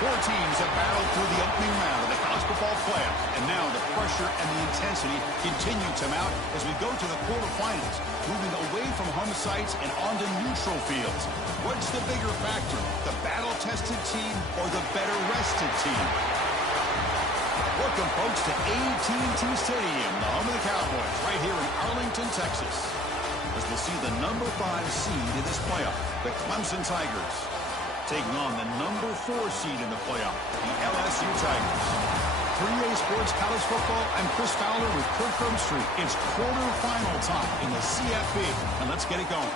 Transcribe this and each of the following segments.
Four teams have battled through the opening round of the college football playoff, and now the pressure and the intensity continue to mount as we go to the quarterfinals, moving away from home sites and onto neutral fields. What's the bigger factor, the battle-tested team or the better-rested team? Welcome, folks, to AT&T Stadium, the home of the Cowboys, right here in Arlington, Texas, as we'll see the number 5 seed in this playoff, the Clemson Tigers, taking on the number 4 seed in the playoff, the LSU Tigers. 3A Sports College Football, I'm Chris Fowler with Kirk Herbstreit. It's quarterfinal time in the CFP, and let's get it going.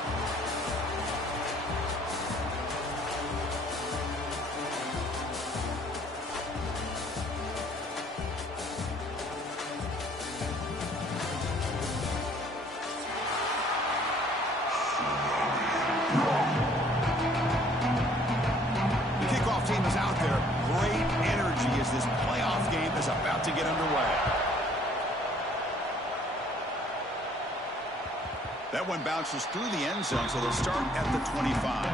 That one bounces through the end zone, so they'll start at the 25.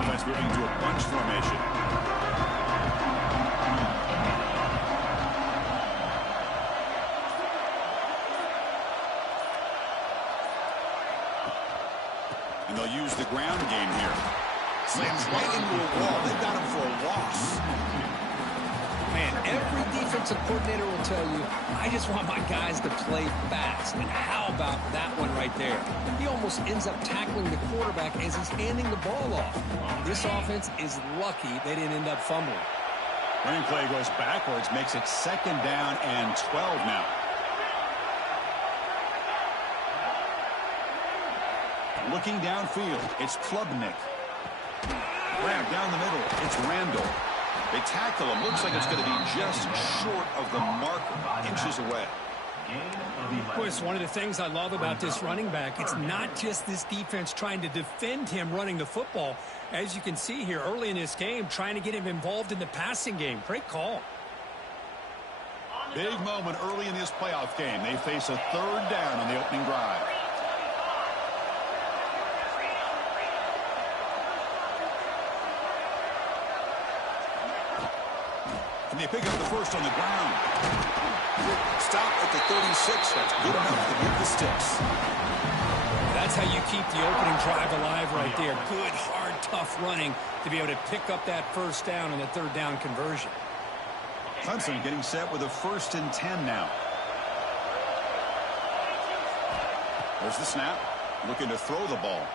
Offense moving to a bunch formation. And they'll use the ground game here. Slams right into a wall. They've got him for a loss. Man, every defensive coordinator will tell you, I just want my guys to play fast. And how about that one right there? He almost ends up tackling the quarterback as he's handing the ball off. This offense is lucky they didn't end up fumbling. Running play goes backwards, makes it 2nd down and 12 now. Looking downfield, it's Klubnik. Grab down the middle, it's Randall. They tackle him. Looks like it's going to be just short of the marker, inches away. Of course, one of the things I love about this running back, it's not just this defense trying to defend him running the football. As you can see here early in this game, trying to get him involved in the passing game. Great call. Big moment early in this playoff game. They face a 3rd down on the opening drive. And they pick up the first on the ground. Stop at the 36. That's good enough to get the sticks. That's how you keep the opening drive alive right there. Good, hard, tough running to be able to pick up that 1st down on the 3rd down conversion. Clemson getting set with a 1st and 10 now. There's the snap. Looking to throw the ball.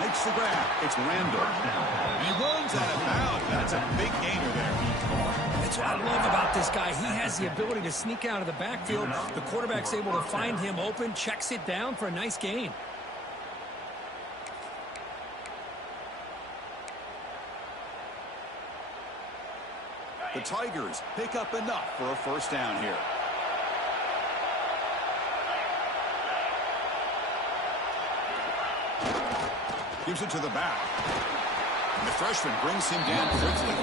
Makes the grab. It's Randall. And he runs out of bounds. That's a big gainer there. That's what I love about this guy. He has the ability to sneak out of the backfield. The quarterback's able to find him open, checks it down for a nice gain. The Tigers pick up enough for a 1st down here. Gives it to the back. And the freshman brings him down quickly.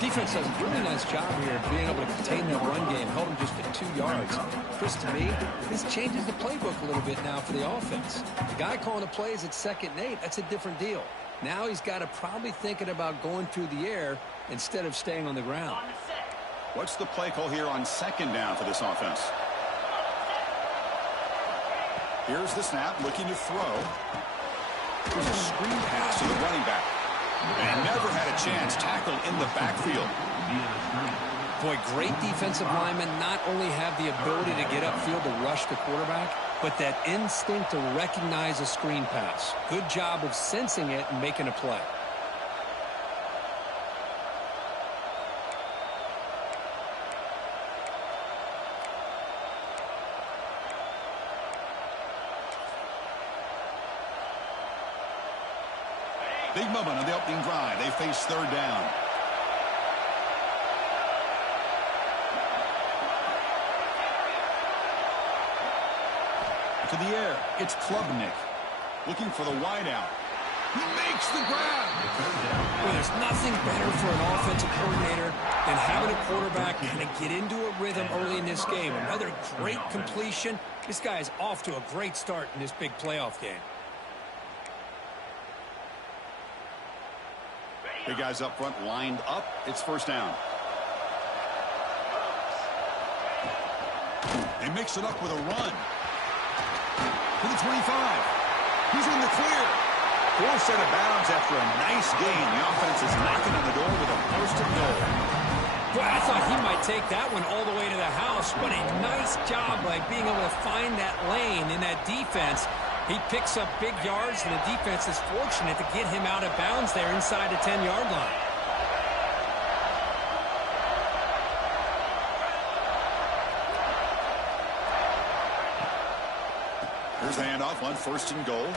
Defense does a really nice job here of being able to contain that run game, held him just at 2 yards. Chris, to me, this changes the playbook a little bit now for the offense. The guy calling the plays at 2nd and 8, that's a different deal. Now he's got to probably thinking about going through the air instead of staying on the ground. What's the play call here on 2nd down for this offense? Here's the snap, looking to throw. There's a screen pass to the running back. And never had a chance tackled in the backfield. Boy, great defensive linemen not only have the ability to get upfield to rush the quarterback, but that instinct to recognize a screen pass. Good job of sensing it and making a play. Big moment on the opening drive. They face 3rd down. To the air, it's Klubnik. Looking for the wideout. He makes the grab. Well, there's nothing better for an offensive coordinator than having a quarterback kind of get into a rhythm early in this game. Another great completion. This guy is off to a great start in this big playoff game. The guys up front lined up. It's first down. They mix it up with a run. To the 25. He's in the clear. 4 set of bounds after a nice gain. The offense is knocking on the door with a first and goal. Boy, I thought he might take that one all the way to the house. What a nice job by being able to find that lane in that defense. He picks up big yards, and the defense is fortunate to get him out of bounds there inside the 10-yard line. Here's the handoff on first and goal.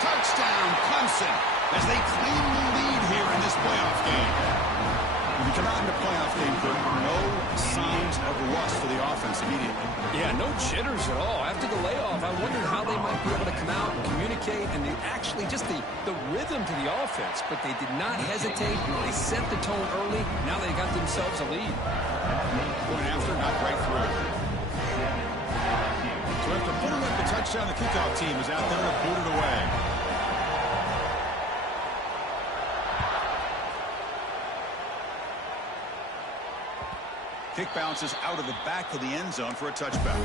Touchdown, Clemson, as they claim the lead here in this playoff game. When you come out in the playoff game, Kurt, no signs of rust for the offense immediately. Yeah, no jitters at all. After the layoff, I wondered how they might be able to come out and communicate and actually just the rhythm to the offense. But they did not hesitate. They set the tone early. Now they got themselves a lead. Going after, not right through. So after putting up the touchdown, the kickoff team is out there to boot it away. Kick bounces out of the back of the end zone for a touchback.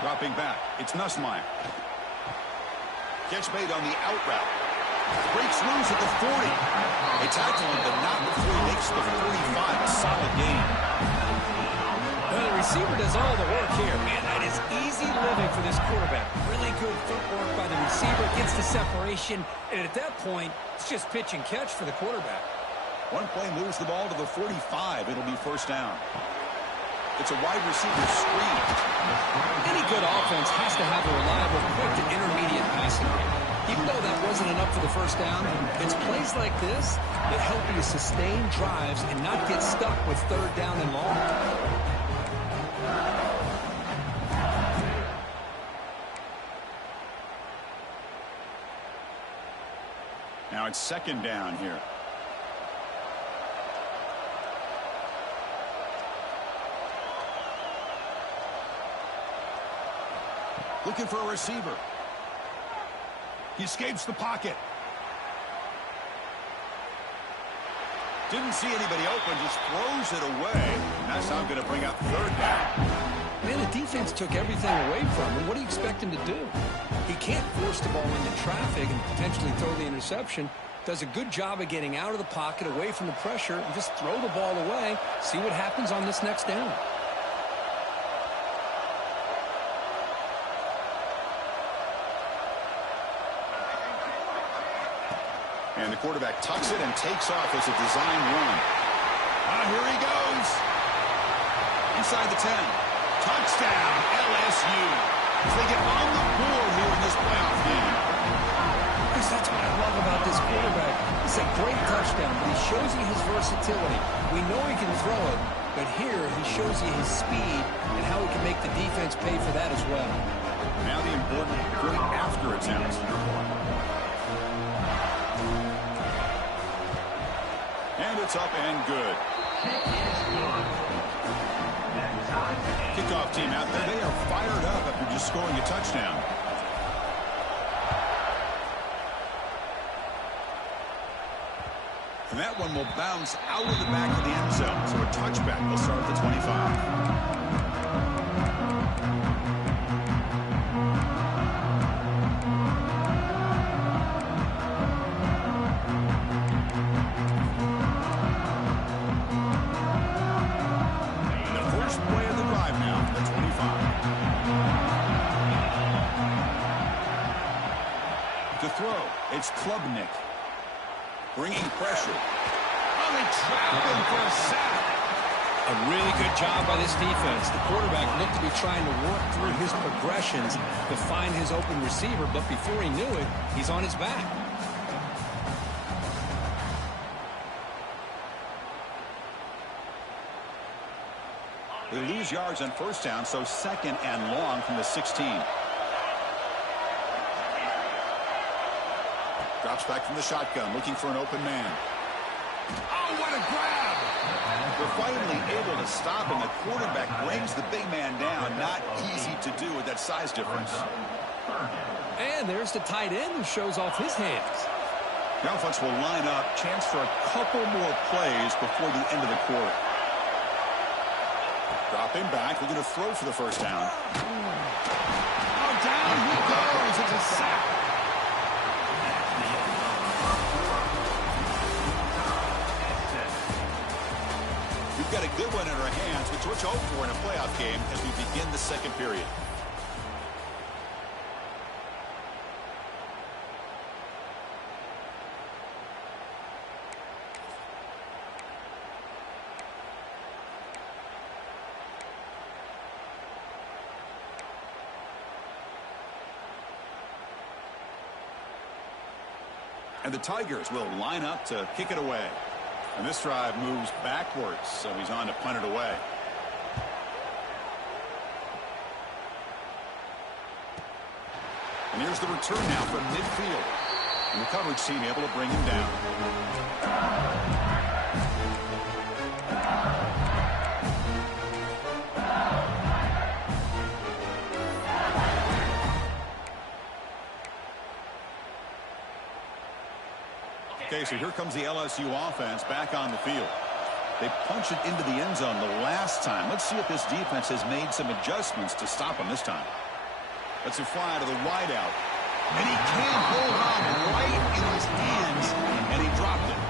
Dropping back, it's Nussmeier. Catch made on the out route. Breaks loose at the 40. They tackle him, but not before he makes the 45. A solid gain. Well, the receiver does all the work here. Man, that is easy living for this quarterback. Really good footwork by the receiver. Gets the separation. And at that point, it's just pitch and catch for the quarterback. One play moves the ball to the 45. It'll be first down. It's a wide receiver screen. Any good offense has to have a reliable, quick to intermediate passing game. Even though that wasn't enough for the first down, it's plays like this that help you sustain drives and not get stuck with third down and long. Now it's second down here. Looking for a receiver. He escapes the pocket. Didn't see anybody open, just throws it away. That's how I'm going to bring up third down. Man, the defense took everything away from him. What do you expect him to do? He can't force the ball into traffic and potentially throw the interception. Does a good job of getting out of the pocket, away from the pressure, and just throw the ball away. See what happens on this next down. And the quarterback tucks it and takes off as a design run. Here he goes. Inside the 10. Touchdown, LSU. As they get on the board here in this playoff game. That's what I love about this quarterback. It's a great touchdown, but he shows you his versatility. We know he can throw it, but here he shows you his speed and how he can make the defense pay for that as well. Now the important good after attempt. And it's up and good. Kickoff team out there. They are fired up after just scoring a touchdown. And that one will bounce out of the back of the end zone. So a touchback will start at the 25. To throw, it's Klubnik. Bringing pressure. they trap him for a sack. A really good job by this defense. The quarterback looked to be trying to work through his progressions to find his open receiver, but before he knew it, he's on his back. They lose yards on first down, so second and long from the 16. Drops back from the shotgun, looking for an open man. Oh, what a grab! They're finally able to stop him. The quarterback brings the big man down. Not easy to do with that size difference. And there's the tight end who shows off his hands. The offense will line up. Chance for a couple more plays before the end of the quarter. Dropping back. We're going to throw for the first down. Oh, down he goes. It's a sack. We've got a good one in our hands, which we're hoping for in a playoff game as we begin the second period. And the Tigers will line up to kick it away. And this drive moves backwards, so he's on to punt it away. And here's the return now from midfield. And the coverage team able to bring him down. Okay, so here comes the LSU offense back on the field. They punched it into the end zone the last time. Let's see if this defense has made some adjustments to stop them this time. Let's fly to the wideout. And he can't hold on right in his hands, and he dropped it.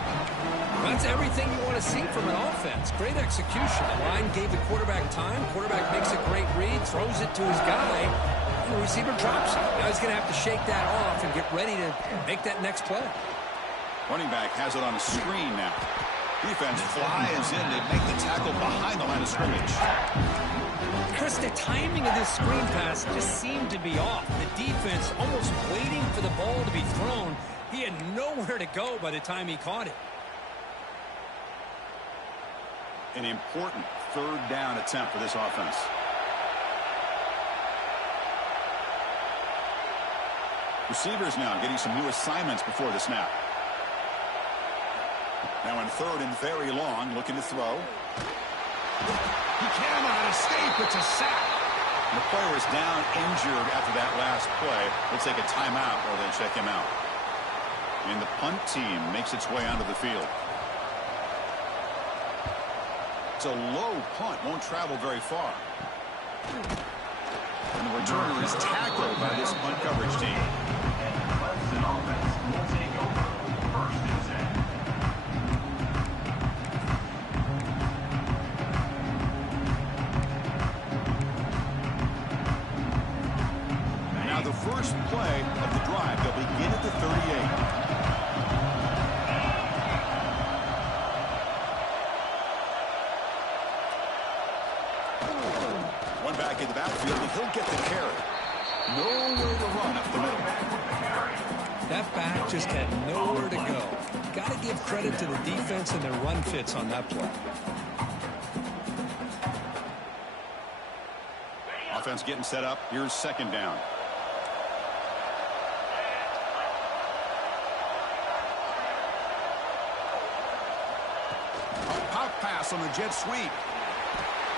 That's everything you want to see from an offense. Great execution. The line gave the quarterback time. Quarterback makes a great read, throws it to his guy, and the receiver drops it. Now he's going to have to shake that off and get ready to make that next play. Running back has it on a screen now. Defense flies in. They make the tackle behind the line of scrimmage. Chris, the timing of this screen pass just seemed to be off. The defense almost waiting for the ball to be thrown. He had nowhere to go by the time he caught it. An important third down attempt for this offense. Receivers now getting some new assignments before the snap. Now in third and very long, looking to throw. He cannot escape. It's a sack. And the player is down injured after that last play. Let's take a timeout or then check him out. And the punt team makes its way onto the field. It's a low punt. Won't travel very far. And the returner is tackled by this punt coverage team. First play of the drive. They'll begin at the 38. One back in the backfield, and he'll get the carry. Nowhere to run up the middle. That back just had nowhere to go. Got to give credit to the defense and their run fits on that play. Offense getting set up. Here's second down. Pass on the jet sweep.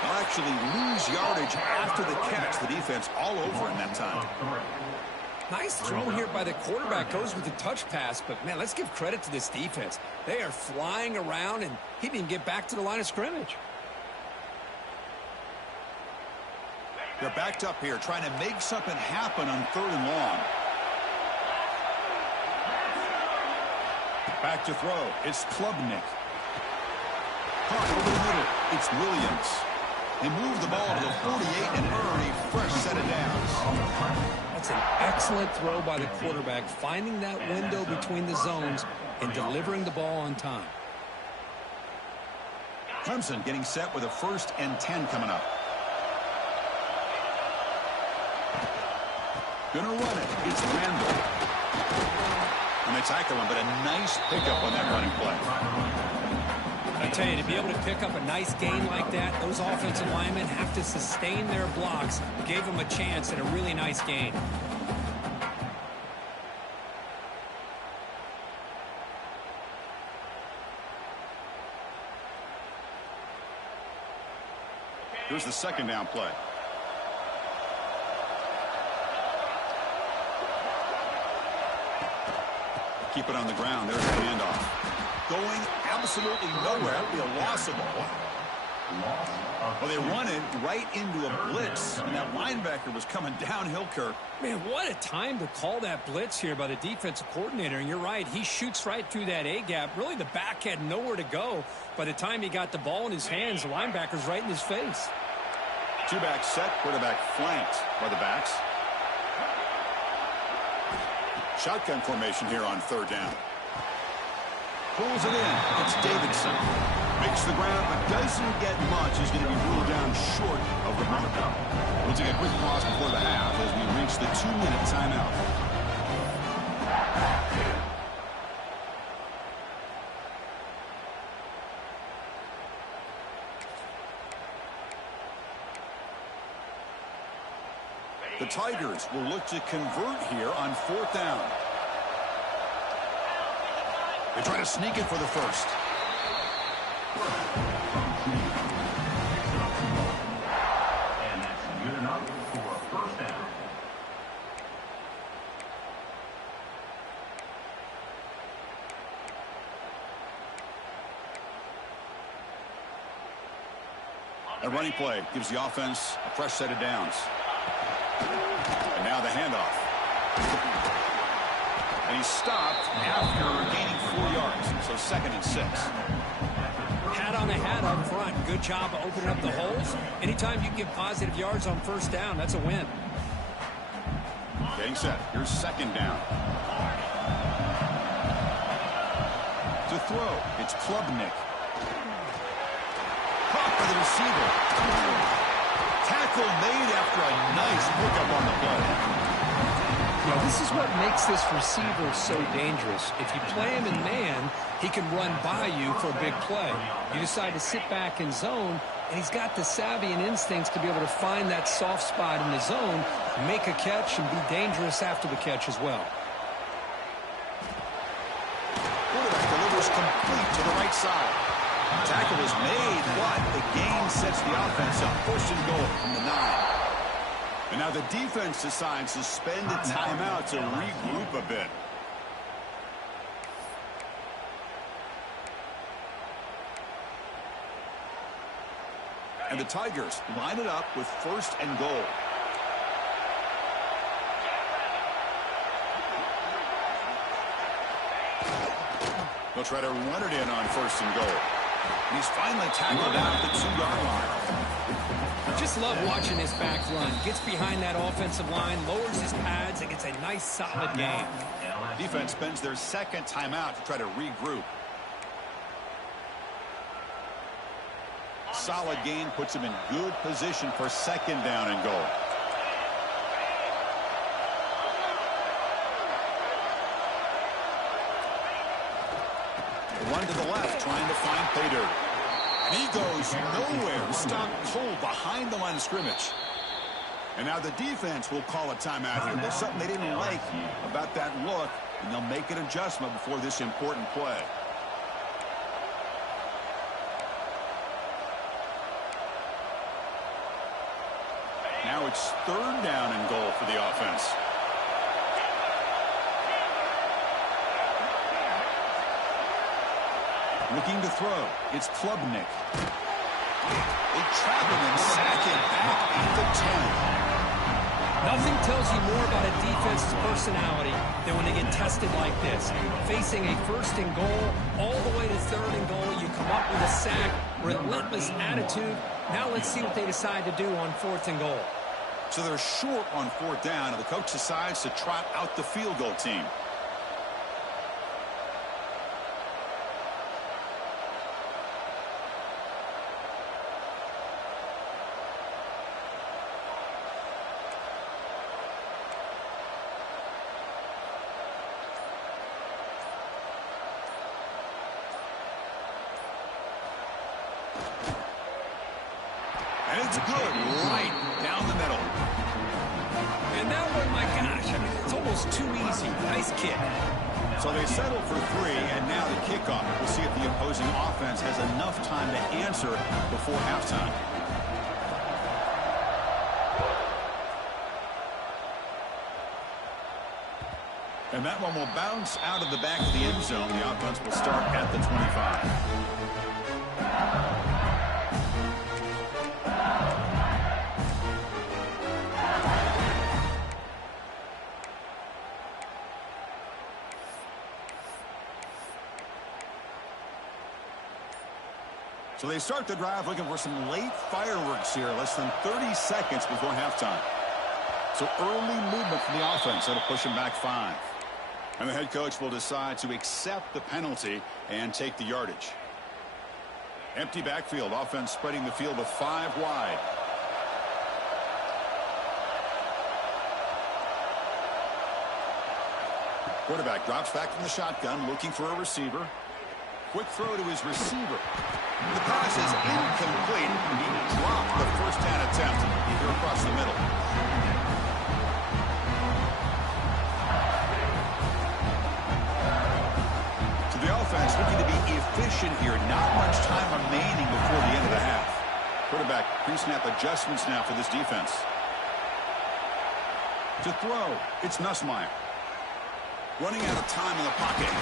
They'll actually lose yardage after the catch. The defense all over in that time. Nice throw here by the quarterback. Goes with the touch pass, but man, let's give credit to this defense. They are flying around, and he didn't get back to the line of scrimmage. They're backed up here, trying to make something happen on third and long. Back to throw. It's Klubnik. Over the middle, it's Williams. They move the ball to the 48 and earn a fresh set of downs. That's an excellent throw by the quarterback, finding that window between the zones and delivering the ball on time. Clemson getting set with a 1st and 10 coming up. Gonna run it. It's Randall. And they tackle him, but a nice pickup on that running play. I tell you, to be able to pick up a nice gain like that, those offensive linemen have to sustain their blocks. Gave them a chance at a really nice gain. Here's the 2nd down play. Keep it on the ground. There's the handoff. Going absolutely nowhere. That would be a loss of the ball. Well, they run it right into a blitz, and that linebacker was coming downhill, Kirk. Man, what a time to call that blitz here by the defensive coordinator. And you're right, he shoots right through that A-gap. Really, the back had nowhere to go. By the time he got the ball in his hands, the linebacker's right in his face. 2-back set, quarterback flanked by the backs. Shotgun formation here on 3rd down. Pulls it in. It's Davidson. Makes the ground, but doesn't get much. He's going to be ruled down short of the mark. We'll take a quick pause before the half as we reach the 2-minute timeout. The Tigers will look to convert here on 4th down. They try to sneak it for the 1st. And that's good enough for a 1st down. A running play gives the offense a fresh set of downs. And now the handoff. And he's stopped after gaining 4 yards. So 2nd and 6. Hat on the hat up front. Good job of opening up the holes. Anytime you can get positive yards on 1st down, that's a win. Getting set. Here's 2nd down. To throw, it's Klubnik. Caught by the receiver. Tackle made after a nice pickup on the play. Yeah, this is what makes this receiver so dangerous. If you play him in man, he can run by you for a big play. You decide to sit back in zone, and he's got the savvy and instincts to be able to find that soft spot in the zone, make a catch, and be dangerous after the catch as well. Quarterback delivers complete to the right side. Tackle is made, but the gain sets the offense up. 1st and goal from the 9. And now the defense decides to spend a timeout to regroup a bit. And the Tigers line it up with 1st and goal. They'll try to run it in on 1st and goal. And he's finally tackled out at the 2-yard line. Just love watching this back run. Gets behind that offensive line, lowers his pads, and gets a nice solid gain. Defense spends their 2nd timeout to try to regroup. Solid gain puts him in good position for 2nd down and goal. Run to the left, trying to find pay dirt. And he goes nowhere. Stopped cold behind the line of scrimmage. And now the defense will call a timeout here. There's something they didn't like about that look, and they'll make an adjustment before this important play. Now it's 3rd down and goal for the offense. Looking to throw. It's Klubnik. They trap him and sack him back at the 10. Nothing tells you more about a defense's personality than when they get tested like this. Facing a 1st and goal, all the way to 3rd and goal, you come up with a sack, relentless attitude. Now let's see what they decide to do on 4th and goal. So they're short on 4th down, and the coach decides to trot out the field goal team. And it's good right down the middle. And that one, my gosh, I mean, it's almost too easy. Nice kick. So they settle for 3, and now the kickoff. We'll see if the opposing offense has enough time to answer before halftime. And that one will bounce out of the back of the end zone. The offense will start at the 25. So they start the drive looking for some late fireworks here, less than 30 seconds before halftime. So early movement from the offense that'll push them back 5. And the head coach will decide to accept the penalty and take the yardage. Empty backfield, offense spreading the field with 5 wide. Quarterback drops back from the shotgun, looking for a receiver. Quick throw to his receiver. The pass is incomplete. He dropped the first down attempt here across the middle. So the offense looking to be efficient here. Not much time remaining before the end of the half. Quarterback pre-snap adjustments now for this defense. To throw, it's Nussmeier. Running out of time in the pocket.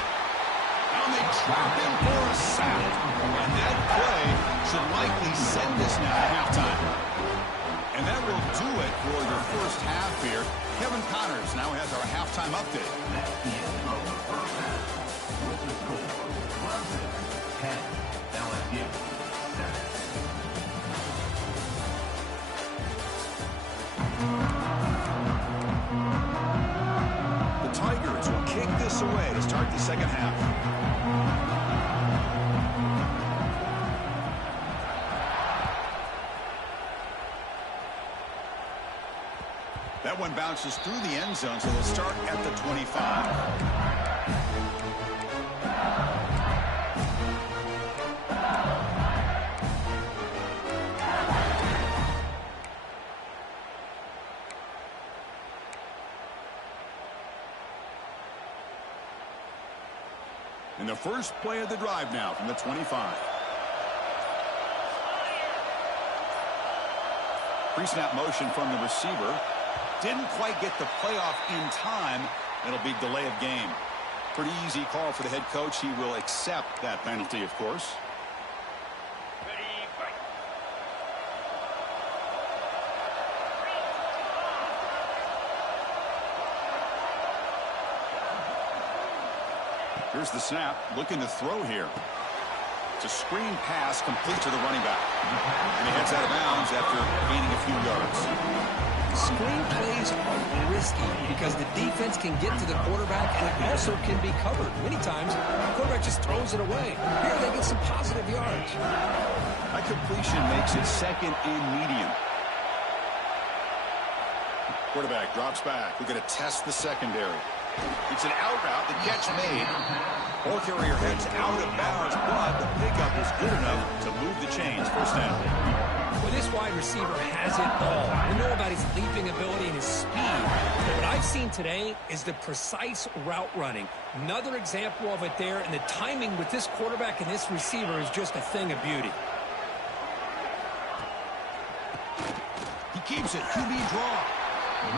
And they trap him for a sack. And that play should likely send us now to halftime. And that will do it for the first half here. Kevin Connors now has our halftime update. With the score, Clemson 10, LSU 7. The Tigers will kick this away to start the second half. That one bounces through the end zone, so they'll start at the 25. In the first play of the drive now from the 25. Pre-snap motion from the receiver. Didn't quite get the playoff in time. It'll be delay of game. Pretty easy call for the head coach. He will accept that penalty, of course. Here's the snap, looking to throw here. It's a screen pass complete to the running back. And he heads out of bounds after gaining a few yards. Screen plays are risky because the defense can get to the quarterback and it also can be covered. Many times, the quarterback just throws it away. Here they get some positive yards. That completion makes it second and medium. Quarterback drops back. We're going to test the secondary. It's an out route. The catch made. Ball carrier heads out of bounds, but the pickup is good enough to move the chains. First down. Well, this wide receiver has it all. We know about his leaping ability and his speed. But what I've seen today is the precise route running. Another example of it there, and the timing with this quarterback and this receiver is just a thing of beauty. He keeps it. QB draw.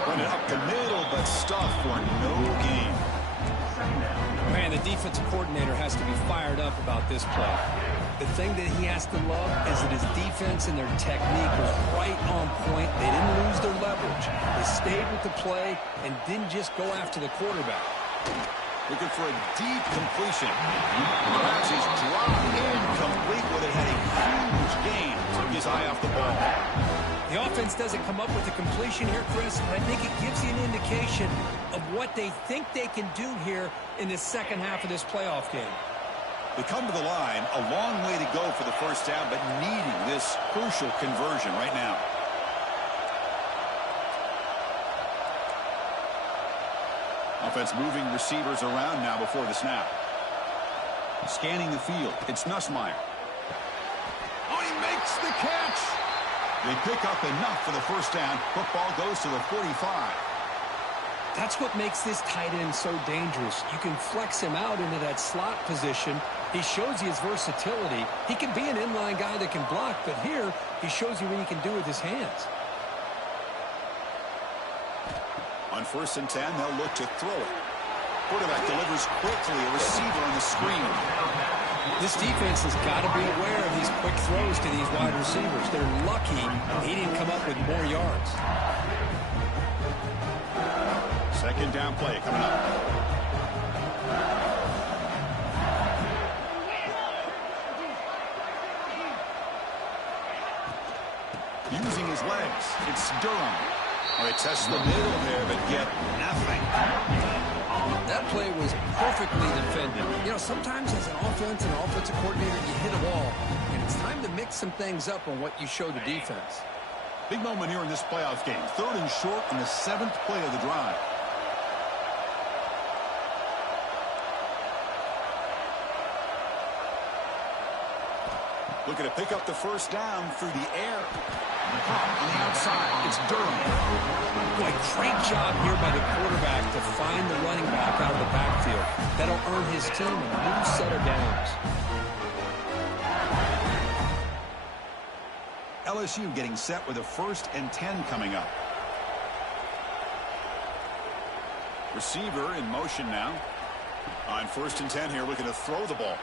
Running up the middle, but stuffed for no gain. Man, the defensive coordinator has to be fired up about this play. The thing that he has to love is that his defense and their technique was right on point. They didn't lose their leverage. They stayed with the play and didn't just go after the quarterback. Looking for a deep completion. Pass is dropped incomplete, but it had a huge gain. Took his eye off the ball. The offense doesn't come up with the completion here, Chris, but I think it gives you an indication of what they think they can do here in the second half of this playoff game. They come to the line, a long way to go for the first down, but needing this crucial conversion right now. Offense moving receivers around now before the snap. Scanning the field, it's Nussmeier. Oh, he makes the catch! They pick up enough for the first down. Football goes to the 45. That's what makes this tight end so dangerous. You can flex him out into that slot position. He shows you his versatility. He can be an inline guy that can block, but here he shows you what he can do with his hands. On 1st and 10, they'll look to throw it. Quarterback delivers quickly, a receiver on the screen. This defense has got to be aware of these quick throws to these wide receivers. They're lucky he didn't come up with more yards. Second down play coming up. Using his legs, it's Durham. Oh, they test the middle there, but get nothing. That play was perfectly defended. You know, sometimes as an offensive coordinator, you hit a wall, and it's time to mix some things up on what you show the defense. Big moment here in this playoff game. 3rd and short in the 7th play of the drive. Looking to pick up the first down through the air. On the outside, it's Durham. Boy, great job here by the quarterback to find the running back out of the backfield. That'll earn his team a new set of downs. LSU getting set with a 1st and 10 coming up. Receiver in motion now. On 1st and 10 here, looking to throw the ball.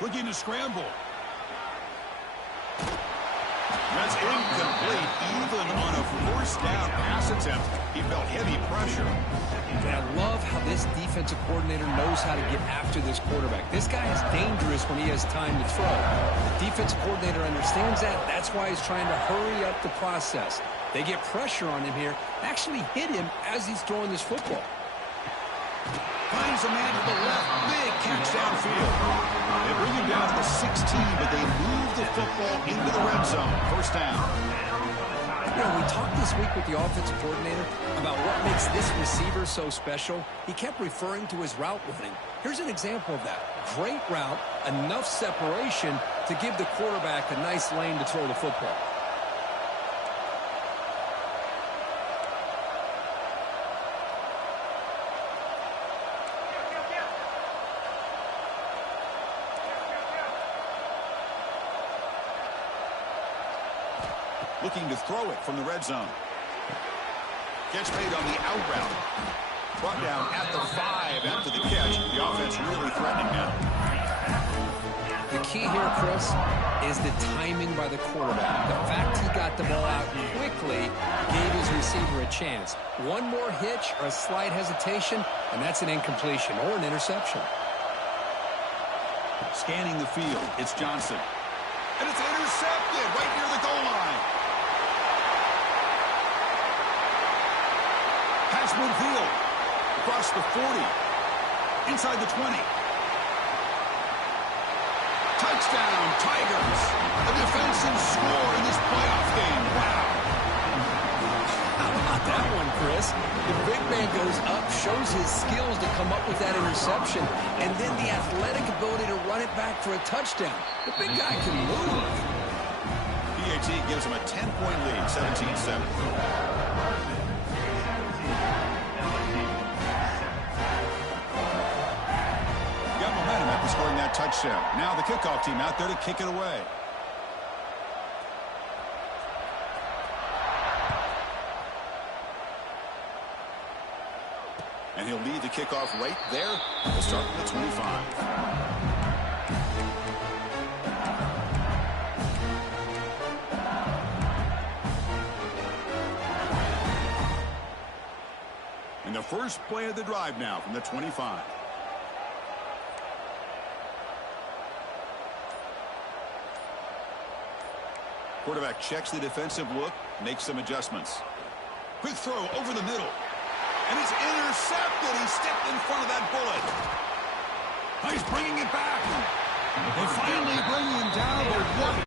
Looking to scramble. That's incomplete. Even on a 1st down pass attempt, he felt heavy pressure. And I love how this defensive coordinator knows how to get after this quarterback. This guy is dangerous when he has time to throw. The defensive coordinator understands that. That's why he's trying to hurry up the process. They get pressure on him here, actually hit him as he's throwing this football. Finds a man to the left. Big catch downfield. They bring him down to the 16, but they move the football into the red zone. 1st down. You know, we talked this week with the offensive coordinator about what makes this receiver so special. He kept referring to his route running. Here's an example of that. Great route, enough separation to give the quarterback a nice lane to throw the football. Looking to throw it from the red zone. Catch made on the out route. Brought down at the 5 after the catch. The offense really threatening now. The key here, Chris, is the timing by the quarterback. The fact he got the ball out quickly gave his receiver a chance. One more hitch or a slight hesitation, and that's an incompletion or an interception. Scanning the field, it's Johnson. And it's intercepted right near the goal line. Pass midfield. Across the 40. Inside the 20. Touchdown, Tigers. A defensive score in this playoff game. Wow. How about that one, Chris? The big man goes up, shows his skills to come up with that interception, and then the athletic ability to run it back for a touchdown. The big guy can move. PAT gives him a 10-point lead, 17-7. After scoring that touchdown. Now the kickoff team out there to kick it away. And he'll lead the kickoff right there. We'll start with the 25. And the first play of the drive now from the 25. Quarterback checks the defensive look, makes some adjustments. Quick throw over the middle. And it's intercepted. He stepped in front of that bullet. Oh, he's bringing it back. They finally bring him down, but what